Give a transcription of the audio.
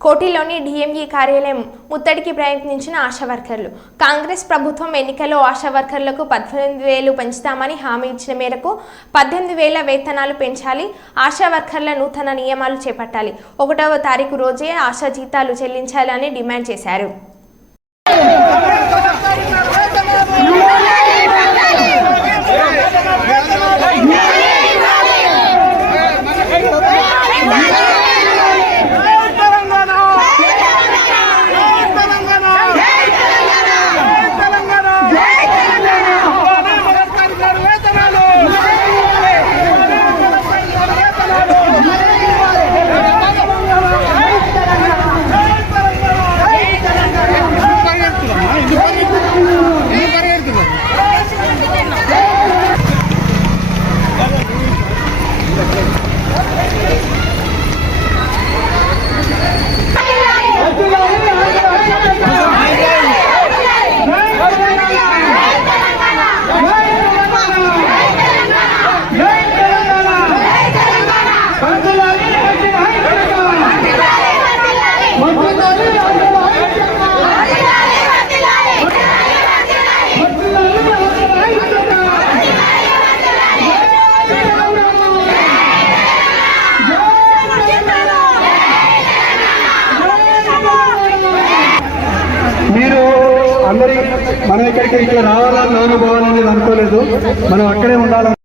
కోటిలోని DME కార్యాలయం ముత్తడికి ప్రయత్నించిన ఆశా వర్కర్లు కాంగ్రెస్ ప్రభుత్వం ఎన్నికల్లో ఆశా వర్కర్లకు పద్దెనిమిది వేలు పెంచుతామని హామీ ఇచ్చిన మేరకు పద్దెనిమిది వేల వేతనాలు పెంచాలి ఆశా వర్కర్ల నూతన నియమాలు చేపట్టాలి. ఒకటవ తారీఖు రోజే ఆశా జీతాలు చెల్లించాలని డిమాండ్ చేశారు. అందరి మనం ఇక్కడికి ఇట్లా రావాలని నాన్న అనుకోలేదు. మనం అక్కడే ఉండాలని